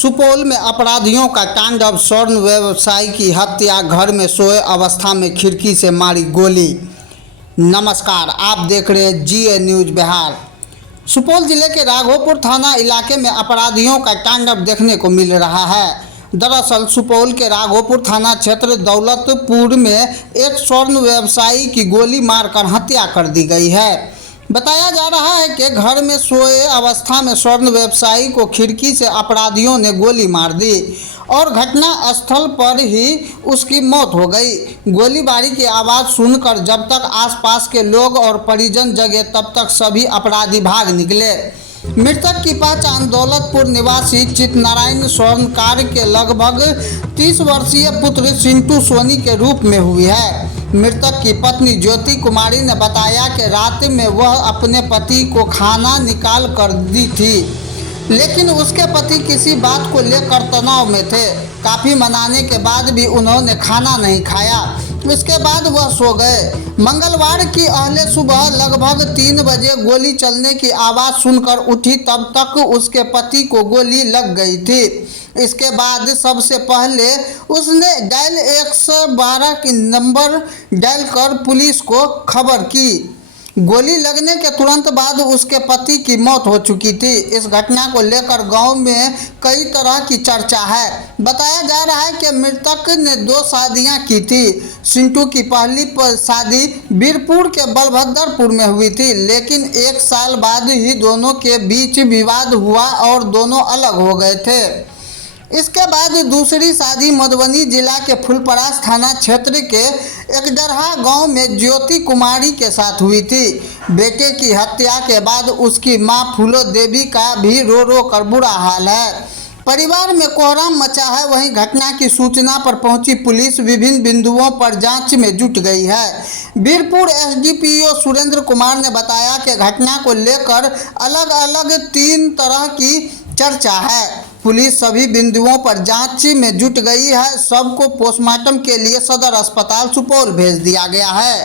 सुपौल में अपराधियों का तांडव। स्वर्ण व्यवसायी की हत्या, घर में सोए अवस्था में खिड़की से मारी गोली। नमस्कार, आप देख रहे हैं GA न्यूज़ बिहार। सुपौल जिले के राघोपुर थाना इलाके में अपराधियों का तांडव देखने को मिल रहा है। दरअसल सुपौल के राघोपुर थाना क्षेत्र दौलतपुर में एक स्वर्ण व्यवसायी की गोली मारकर हत्या कर दी गई है। बताया जा रहा है कि घर में सोए अवस्था में स्वर्ण व्यवसायी को खिड़की से अपराधियों ने गोली मार दी और घटना स्थल पर ही उसकी मौत हो गई। गोलीबारी की आवाज़ सुनकर जब तक आसपास के लोग और परिजन जगे तब तक सभी अपराधी भाग निकले। मृतक की पहचान दौलतपुर निवासी चितनारायण स्वर्णकार के लगभग 30 वर्षीय पुत्र सिंटू सोनी के रूप में हुई है। मृतक की पत्नी ज्योति कुमारी ने बताया कि रात में वह अपने पति को खाना निकाल कर दी थी, लेकिन उसके पति किसी बात को लेकर तनाव में थे। काफ़ी मनाने के बाद भी उन्होंने खाना नहीं खाया। इसके बाद वह सो गए। मंगलवार की अहले सुबह लगभग 3 बजे गोली चलने की आवाज़ सुनकर उठी, तब तक उसके पति को गोली लग गई थी। इसके बाद सबसे पहले उसने डायल 112 की नंबर डायल कर पुलिस को खबर की। गोली लगने के तुरंत बाद उसके पति की मौत हो चुकी थी। इस घटना को लेकर गांव में कई तरह की चर्चा है। बताया जा रहा है कि मृतक ने 2 शादियां की थी। सिंटू की पहली शादी बीरपुर के बलभद्रपुर में हुई थी, लेकिन 1 साल बाद ही दोनों के बीच विवाद हुआ और दोनों अलग हो गए थे। इसके बाद दूसरी शादी मधुबनी जिला के फुलपरास थाना क्षेत्र के एकदरहा गांव में ज्योति कुमारी के साथ हुई थी। बेटे की हत्या के बाद उसकी मां फूलो देवी का भी रो रो कर बुरा हाल है। परिवार में कोहराम मचा है। वहीं घटना की सूचना पर पहुंची पुलिस विभिन्न बिंदुओं पर जांच में जुट गई है। बीरपुर SDPO सुरेंद्र कुमार ने बताया कि घटना को लेकर अलग अलग 3 तरह की चर्चा है। पुलिस सभी बिंदुओं पर जांच में जुट गई है। सबको पोस्टमार्टम के लिए सदर अस्पताल सुपौल भेज दिया गया है।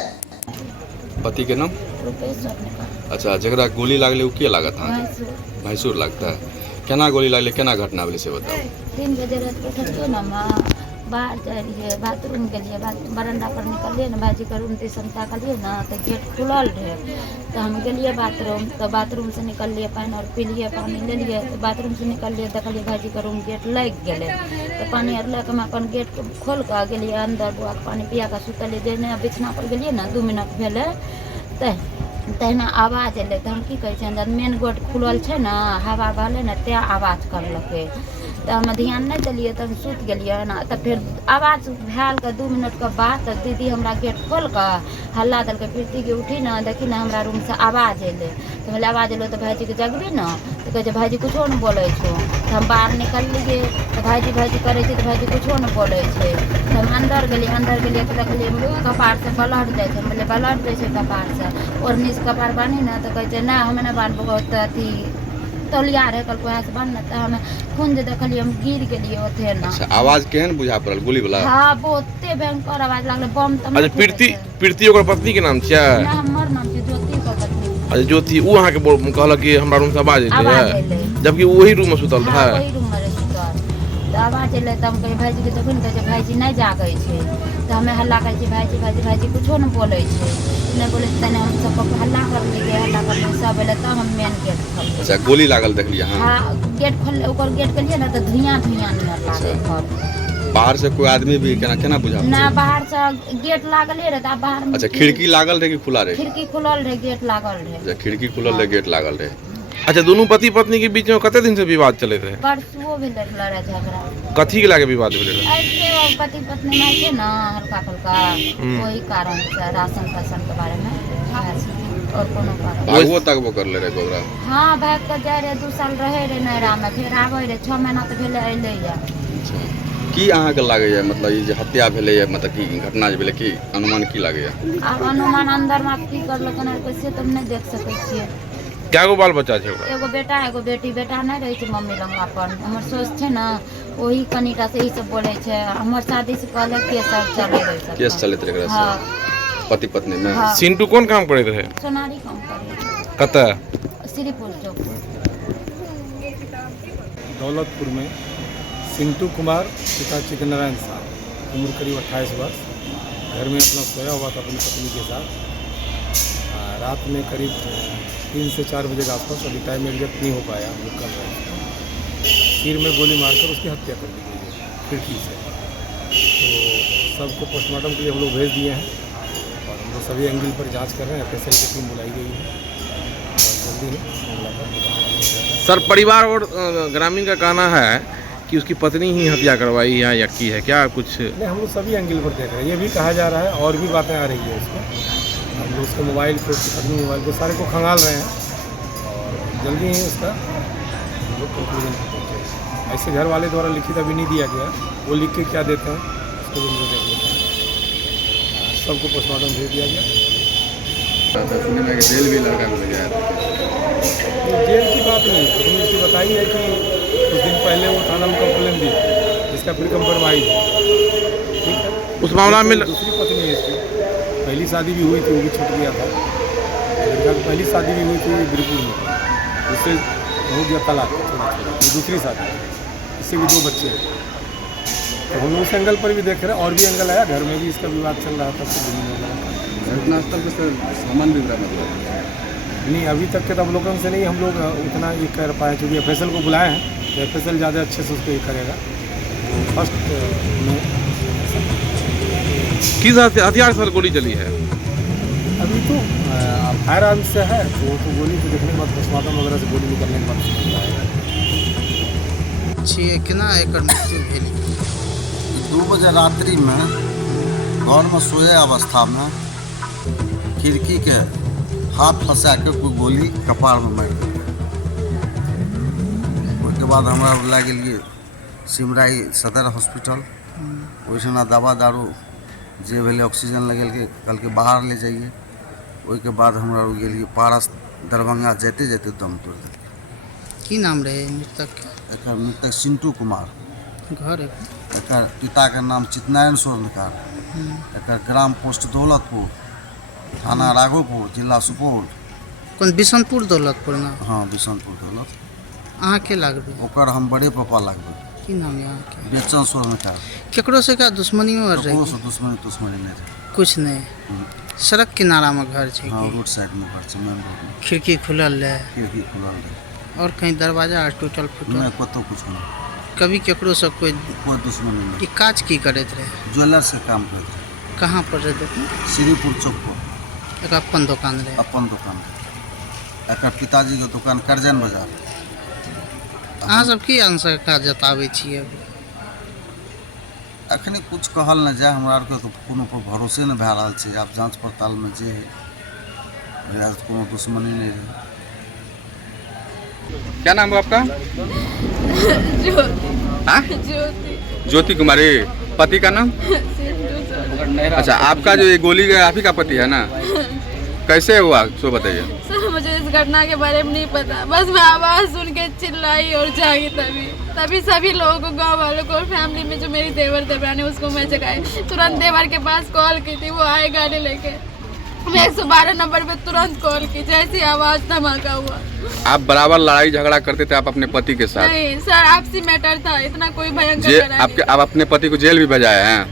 पति के नाम? अच्छा, जरा गोली लागले उ के लागत है? भैंसुर लगता है। केना गोली लागले, केना घटना भेलै से बताओ। 3 बजे रात को उठियो ना माँ, बाहर जा रही बाथरूम गेलिए, बरंडा पर निकलिए ना, भाजी का रूम तीसम ताकलिए ना तो गेट खुलल रहे। तो हम गेलिए बाथरूम, तो बाथरूम से निकलिए पानी और पीलिए, पानी ले लिए। तो बाथरूम से निकलिए देखलिए भाजी का रूम गेट लग गए। तो पानी और लेकर मैं अपन गेट खोल कर गेलिए अंदर, बुआ के पानी पिया कर सुतलिए। जेने बिछना पर गेलिए ना 2 मिनट भेले तहना आवाज एलै। तो हम की कहै छै, अंदर मेन गेट खुलल छै ना, हवा बहलै ना तै आवाज करलकै। तो हम ध्यान नहीं दिलिए, तब सुत गलिए ना। तब फिर आवाज़ भैल के 2 मिनट के बाद तक दीदी हमरा गेट खोल कर हल्ला दिल्क। प्रीति के उठी ना, देखी ना हमरा रूम से आवाज़ एले। तो बोले आवाज़ एलो तो भाईजी के जगबी ना, तो कहे भाईजी कुछो नहीं बोले छो। तो हम बाहर निकलिए तो भाईजी करे तो भाईजी कुछो नहीं बोले छे। तो हम अंदर गेलिए तो देखलिए कपार से ब्लड जाए। हम बोले ब्लड जाए कपार से, और नीचे कपार बानी ना, तो कहे ना हमें ना बांधबो अथी तौलिया रहे कल को से बन। तो हम खून जे देखलिए हम गिर गेलिए ओथे ना। अच्छा, आवाज केहन बुझा पड़ल गोली वाला? हां, बहुते भयंकर आवाज लागले, बम त। अच्छा, प्रीति ओकर पत्नी के नाम छियै? ना, हमर नाम छै ज्योति के पत्नी। अच्छा, ज्योति उ अहाँ के कहलक कि हमरा रूम से आवाज एलै, जबकि वही रूम में सुतल रहे। वही रूम में सुतल। तो आवाज एलै तो हम कहे भाईजी के देखो ने, कहे भाईजी नहीं जागे छे। तो हमें हल्ला करे छी भाईजी कुछो नहीं बोले छे। नहीं बोले तने हम सब हल्ला कर लिए, हल्ला कर सब एले तब हम मेन गेट खोल। अच्छा, गोली लागल देखलिए? हां, गेट खोल ओकर गेट गेलिए ना तो धुआं नियर लागे घर। बाहर से कोई आदमी भी केना बुझा? ना, बाहर से गेट लागले रहे। त बाहर में अच्छा, खिड़की लागल रहे कि खुला रहे? खिड़की खुलल रहे, गेट लागल रहे। अच्छा, खिड़की खुलल रहे, गेट लागल रहे। अच्छा, दोनों पति पत्नी के बीच में कते दिन से विवाद चलत रहे? परसुओ भेल लड़ाई झगड़ा। कथी के लागे विवाद भेल रहे? ऐसे पति पत्नी में छै ना हल्का फुल्का, वही कारण से राशन के बारे में और कोनो कारण। भागवो तकबो कर ले रहे गोबरा? हां, भाग के जाय रहे, 2 साल रहे रहे नैरा में, फिर आबै रहे 6 महीना तो भेले अइले या। अच्छा, की अहाँ के लागे है मतलब ई जे हत्या भेले है, मतलब की घटना जे भेले, की अनुमान की लागे है? अब अनुमान अंदर में की करलक ना कैसे तुम नहीं देख सकै छियै। क्या गो बाल बच्चा छै? एगो बेटा एगो बेटी। बेटा नहीं रहे छै मम्मी लंग अपन, हमर सोच छै ना वही कनिटा से ही सब बोले छै। हमर शादी से पहले केस चले रहे, केस चलत रहे। हां, पति पत्नी में। हाँ। सिंटू कौन काम करैत रहे? सोनारी काम करे। कतऽ? श्रीपुर चौक। दौलतपुर में सिंटू कुमार पिता चितनारायण साहब, उम्र करीब 28 वर्ष, घर में अपना सोया हुआ था अपनी पत्नी के साथ। रात में करीब 3 से 4 बजे के आसपास, अभी टाइम एग्जैक्ट नहीं हो पाया, हम लोग कर रहे हैं। सिर में गोली मारकर उसकी हत्या कर दी गई है खिड़की से। तो सबको पोस्टमार्टम के लिए हम लोग भेज दिए हैं और हम लोग सभी एंगल पर जांच कर रहे हैं। FSL की टीम बुलाई गई है और जल्दी ही मामला पर सर परिवार और ग्रामीण का कहना है कि उसकी पत्नी ही हत्या करवाई या की है, क्या कुछ? नहीं, हम लोग सभी एंगल पर देख रहे हैं। ये भी कहा जा रहा है और भी बातें आ रही है उसको। हम लोग उसके मोबाइल को, उसकी पत्नी मोबाइल को, सारे को खंगाल रहे हैं और जल्दी ही उसका हम लोग कंक्लूजन पर पहुँचे। ऐसे घर वाले द्वारा लिखित अभी नहीं दिया गया, वो लिख के क्या देते हैं उसको भी हम लोग देख लेते हैं। सबको पोस्टमार्टम भेज दिया गया। सुनने में जेल भी लड़का को ले जाया था। जेल की बात नहीं, पत्नी उसकी बताई है कि कुछ दिन पहले वो थाना में कंप्लेन दी, जिसका फिर कंप्रोमाइज है। ठीक है, उस मामला में दूसरी पत्नी है इसकी, पहली शादी भी हुई थी, वो भी छूट गया था। लड़का की पहली शादी भी हुई थी बिरपुर में, उससे हो गया तलाक छोड़ा। ये दूसरी शादी, इससे भी 2 बच्चे हैं। तो हम लोग उस एंगल पर भी देख रहे हैं और भी एंगल आया। घर में भी इसका विवाद चल रहा था, घटनास्थल पे सर सामान भी बरामद हुआ? नहीं, अभी तक के तो अवलोकन से नहीं हम लोग उतना ये कर पाए, क्योंकि FSL को बुलाए हैं तो FSL ज़्यादा अच्छे से उसको ये करेगा। फर्स्ट में किस हथियार से गोली चली है? अभी तो फायर आर्म से है, तो गोली को देखने के बाद पोस्टमार्टम वगैरह से गोली निकलने के बाद समझ में आएगा। कितना एकड़ मृत्यु भेली? 2 बजे रात्रि में घर में सोए अवस्था में खिड़की के हाथ फंसा के कोई गोली कपार में मारि देलकै। उसके बाद हमरा लए गेलिए सिमराई सदर हॉस्पिटल, ओहिठिना दवा दारू जे भेलै ऑक्सीजन लगेलकै, कहलकै बाहर ले जाइए। ओहिके बाद हमरा गेलिए पारस दरभंगा, जाते जाते दम तोड़ देलकै। की नाम रहे मृतक के? एकर मृतक सिंटू कुमार, घर एकर पिताके नाम चितनारायण स्वर्णकार, एकर ग्राम पोस्ट दौलतपुर, थाना राघोपुर, जिला सुपौल। कौन बिशनपुर दौलतपुर ना? हाँ, बिशनपुर दौलत। अहाँ के लागबे? ओकर हम बड़े पापा लगबै। की नाम है अहाँ के? बेचन स्वर्णकार। केकरो से का दुश्मनियो रहे? ककरो से दुश्मनी नहीं रहे। कुछ नहीं। सड़क किनारा में घर छै हाँ, कि? रोड साइड में घर छै, मेन रोड में। खिड़की खुलल रहे खिड़की खुलल रहे। और कहीं दरवाजा टूटल फूटल? नहीं, कतौ कुछ नहीं, कभी केकरो से कोई कोई दुश्मनी नहीं। ई काज की करैत रहे? ज्वेलर से काम करते रहे। कहाँ पर रहे दुकान? श्रीपुर चौक पर एक अपन दुकान रहे? अपन दुकान रहे। एकर पिताजी के दुकान करजन बाजार। अहाँ सब की आशंका जताबै छियै अभी? अखनी कुछ कहल नहीं जाए, हमरा आरके तो कोनो पर भरोसे नहीं भए रहल छै। आब जांच पड़ताल में जे है कोनो दुश्मनी नहीं रहे। क्या नाम है आपका? हाँ? ज्योति कुमारी। पति का नाम? अच्छा, आपका जो ये गोली गया आप ही का पति है ना? कैसे हुआ सो बताइए। सर मुझे इस घटना के बारे में नहीं पता, बस मैं आवाज़ सुन के चिल्लाई और जागी। तभी सभी लोगों को, गांव वालों को और फैमिली में जो मेरी देवर देवरानी उसको मैं जगाई। तुरंत देवर के पास कॉल की थी, वो आए गाड़ी लेके। मैं 112 नंबर पे तुरंत कॉल की, जैसी आवाज़ धमाका हुआ। आप बराबर लड़ाई झगड़ा करते थे आप अपने पति के साथ? नहीं सर, आपसी मैटर था, इतना कोई भयंकर लड़ाई आपके आप अपने पति को जेल भी भेजाए हैं?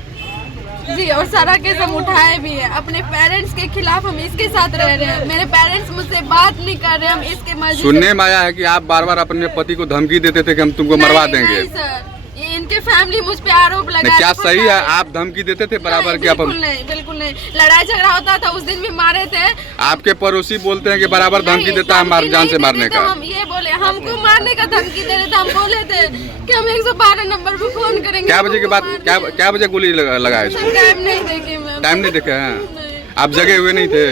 नहीं। जी, और सारा केस हम उठाए भी है। अपने पेरेंट्स के खिलाफ हम इसके साथ रह रहे हैं। मेरे पेरेंट्स मुझसे बात नहीं कर रहे, हम इसके मर्जी से। सुनने में आया है कि आप बार बार अपने पति को धमकी देते थे कि हम तुमको मरवा देंगे। नहीं सर, ये इनके फैमिली मुझ पे आरोप लगा। क्या सही है? आप धमकी देते थे बराबर? क्या? बिल्कुल नहीं, बिल्कुल नहीं। लड़ाई झगड़ा होता था, उस दिन भी मारे थे। आपके पड़ोसी बोलते हैं कि बराबर धमकी देता है जान से मारने का। हम ये बोले, हमको मारने का धमकी दे रहे थे। हम बोले थे कि हम 112 नंबर पे फोन करेंगे। क्या बजे के बाद क्या बजे गोली लगाए? टाइम नहीं देखे मैम। टाइम नहीं देखे हैं? आप जगे हुए नहीं थे?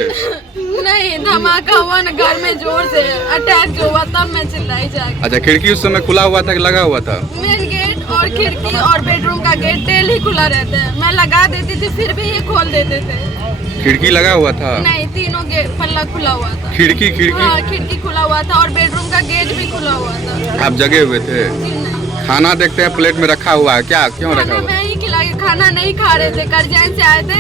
नहीं, धमाका हुआ ना घर में, जोर से अटैक जो हुआ तब मैं चिल्लाई जाके। अच्छा, खिड़की उस समय खुला हुआ था कि लगा हुआ था? मेन गेट और खिड़की और बेडरूम का गेट डेली खुला रहता है। मैं लगा देती थी, फिर भी ये खोल देते थे। खिड़की लगा हुआ था? नहीं, तीनों गेट पल्ला खुला हुआ था। खिड़की हाँ, खिड़की खुला हुआ था और बेडरूम का गेट भी खुला हुआ था। आप जगे हुए थे? जी नहीं। खाना देखते हैं प्लेट में रखा हुआ है, क्या क्यों रखा खाना हुआ? मैं ही खिला के, खाना नहीं खा रहे थे। करजैन से आए थे,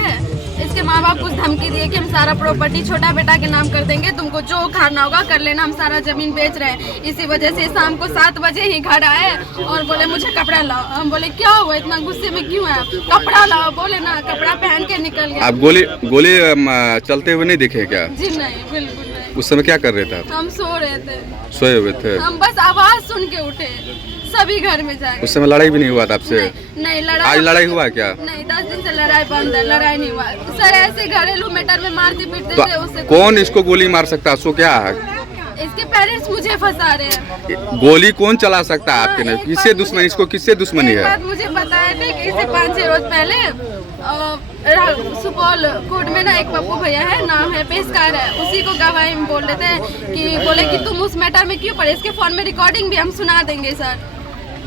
इसके माँ बाप कुछ धमकी दिए कि हम सारा प्रॉपर्टी छोटा बेटा के नाम कर देंगे, तुमको जो खाना होगा कर लेना, हम सारा जमीन बेच रहे हैं। इसी वजह से शाम को 7 बजे ही घर आए और बोले मुझे कपड़ा लाओ। हम बोले क्या हुआ, इतना गुस्से में क्यों है, कपड़ा लाओ। बोले ना, कपड़ा पहन के निकल गए। आप गोली चलते हुए नहीं दिखे क्या? जी नहीं, बिल्कुल नहीं। उस समय क्या कर रहे थे आप? हम सो रहे थे, सोए हुए थे? हम बस आवाज सुन के उठे, सभी घर में जाए। उस समय लड़ाई भी नहीं हुआ था आपसे? नहीं लड़ाई। आज लड़ाई हुआ क्या? नहीं, 10 दिन से लड़ाई बंद है, लड़ाई नहीं हुआ सर। ऐसे घरेलू मैटर में मारते पीटते थे उससे। कौन इसको गोली मार सकता है? सो क्या है? इसके पेरेंट्स मुझे फंसा रहे हैं। गोली कौन चला सकता है आपके? नहीं, किससे दुश्मनी? इसको किससे दुश्मनी है? मुझे बताया थे कि इसे 5-6 रोज पहले सुपौल कोर्ट में ना एक पप्पू भैया है, नाम है, पेशकार है, उसी को गवाही में बोल रहे थे कि बोले कि तुम उस मैटर में क्यों पड़े। इसके फोन में रिकॉर्डिंग भी हम सुना देंगे सर।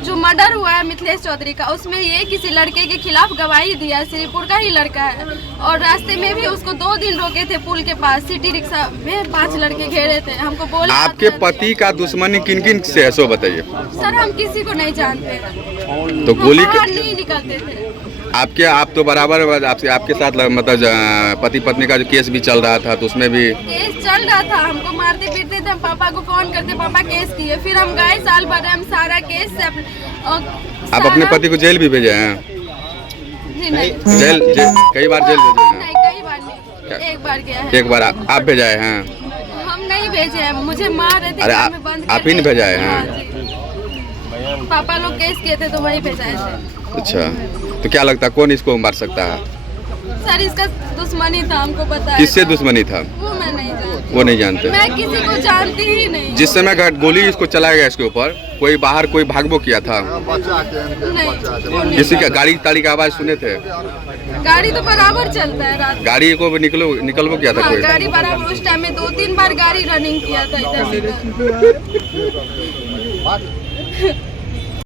जो मर्डर हुआ है मिथिलेश चौधरी का, उसमें ये किसी लड़के के खिलाफ गवाही दिया, श्रीपुर का ही लड़का है। और रास्ते में भी उसको 2 दिन रोके थे पुल के पास, सिटी रिक्शा में 5 लड़के घेरे थे। हमको बोले आपके पति का दुश्मनी किन किन से है सो बताइए। सर हम किसी को नहीं जानते, तो गोली बाहर नहीं निकलते थे। आप तो बराबर आपके साथ मतलब पति पत्नी का जो केस भी चल रहा था, तो उसमें भी केस चल रहा था। हमको मारते पीटते थे, हम पापा को फोन करते, पापा केस किए। फिर हम गए, साल भर हम सारा केस से आप अपने पति को जेल भी भेजे हैं? जी नहीं, जेल कई बार जेल भेजे हैं? नहीं कई बार नहीं, एक बार गया है। एक बार आप भेजाए हैं? हम नहीं भेजे हैं, मुझे मार रहे थे। अरे घर में बंद आप ही ने करके। भेजाए हैं? हाँ जी। पापा लोग केस किए थे तो वही भेजाए थे। अच्छा, तो क्या लगता है कौन इसको मार सकता है? सर इसका दुश्मनी था, हमको पता है। किससे दुश्मनी था? वो मैं नहीं जानती। वो नहीं जानते? मैं किसी को जानती ही नहीं। जिस समय गोली इसको चलाया गया इसके ऊपर, कोई बाहर कोई भागबो किया था? नहीं, किसी का गाड़ी ताड़ी का आवाज सुने थे? गाड़ी तो बराबर चलता है रात। गाड़ी को भी निकलबो किया था हाँ, कोई? गाड़ी बराबर उस टाइम में 2-3 बार गाड़ी रनिंग किया था इधर से।